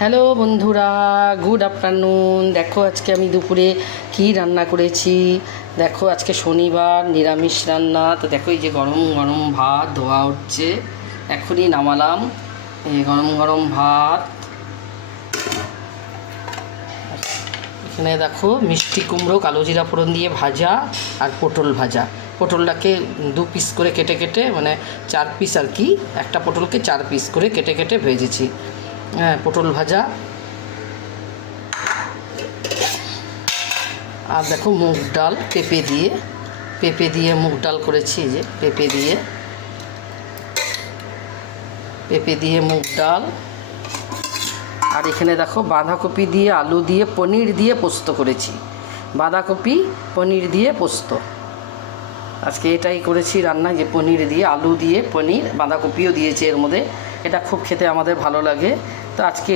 Hello বন্ধুরা, good afternoon. দেখো আজকে আমি দুপুরে কি রান্না করেছি। দেখো আজকে শনিবার, নিরামিষ রান্না। তো দেখো এই যে গরম গরম ভাত ধোয়া হচ্ছে, এখনই নামালাম। এই গরম গরম ভাত। এখানে দেখো মিষ্টি কুমড়ো কালো জিরা ফোড়ন দিয়ে ভাজা, আর পটল ভাজা। পটলটাকে 2 পিস করে কেটে কেটে, মানে 4 পিস আর কি, একটা পটলকে 4 পিস করে কেটে কেটে ভেজেছি। হ্যাঁ, পটল ভাজা। আর দেখো মুগ ডাল পেঁপে দিয়ে মুগ ডাল করেছি। যে পেঁপে দিয়ে মুগ ডাল। আর এখানে দেখো বাঁধাকপি দিয়ে, আলু দিয়ে, পনির দিয়ে পোস্ত করেছি। বাঁধাকপি পনির দিয়ে পোস্ত, আজকে এটাই করেছি রান্না। যে পনির দিয়ে, আলু দিয়ে পনির, বাঁধাকপিও দিয়েছি এর মধ্যে। এটা খুব খেতে আমাদের ভালো লাগে। তো আজকে